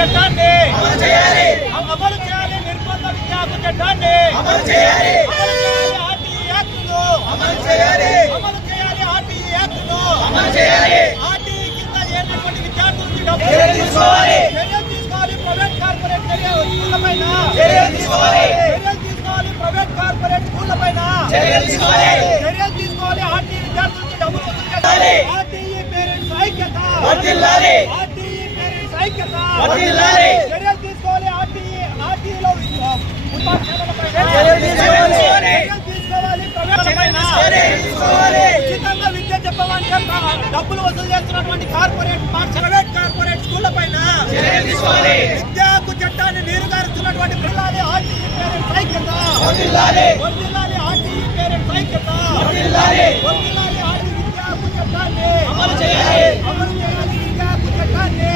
చట్టాన్ని అమలు చేయాలి నిర్బంధ విద్యా హక్కు చట్టాన్ని అమలు చేయాలి ఆర్టీఈ యాక్ట్ను అమలు చేయాలి ఆర్టీఈ యాక్ట్ను అమలు చేయాలి ఆర్టీఈ కింద చేరినటువంటి విద్యార్థుల నుంచి చర్యలు తీసుకోవాలి ప్రైవేట్ కార్పొరేట్ స్కూళ్లపైన చర్యలు తీసుకోవాలి ప్రైవేట్ కార్పొరేట్ స్కూళ్లపైన చర్యలు తీసుకోవాలి ఆర్టీఈ విద్యార్థుల నుంచి డబ్బులు వసూలు చేయాలి ఆర్టీఈ పేరెంట్స్ ఐక్యత వర్ధిల్లాలి చర్యలు తీసుకోవాలి ఆర్టీఈలో ఉచితంగా విద్య చెప్పమంటే డబ్బులు వసూలు చేస్తున్నటువంటి ప్రైవేట్ కార్పొరేట్ స్కూళ్ల పైన విద్యా హక్కు చట్టాన్ని నీరుగారుస్తున్నటువంటి పిల్లలు ఆర్టీఈ పేరెంట్స్ ఐక్యత ఆర్టీఈ పేరెంట్స్ ఐక్యత ఆర్టీఈ విద్యా హక్కు చట్టాన్ని అమలు చేయాలి విద్యా హక్కు చట్టాన్ని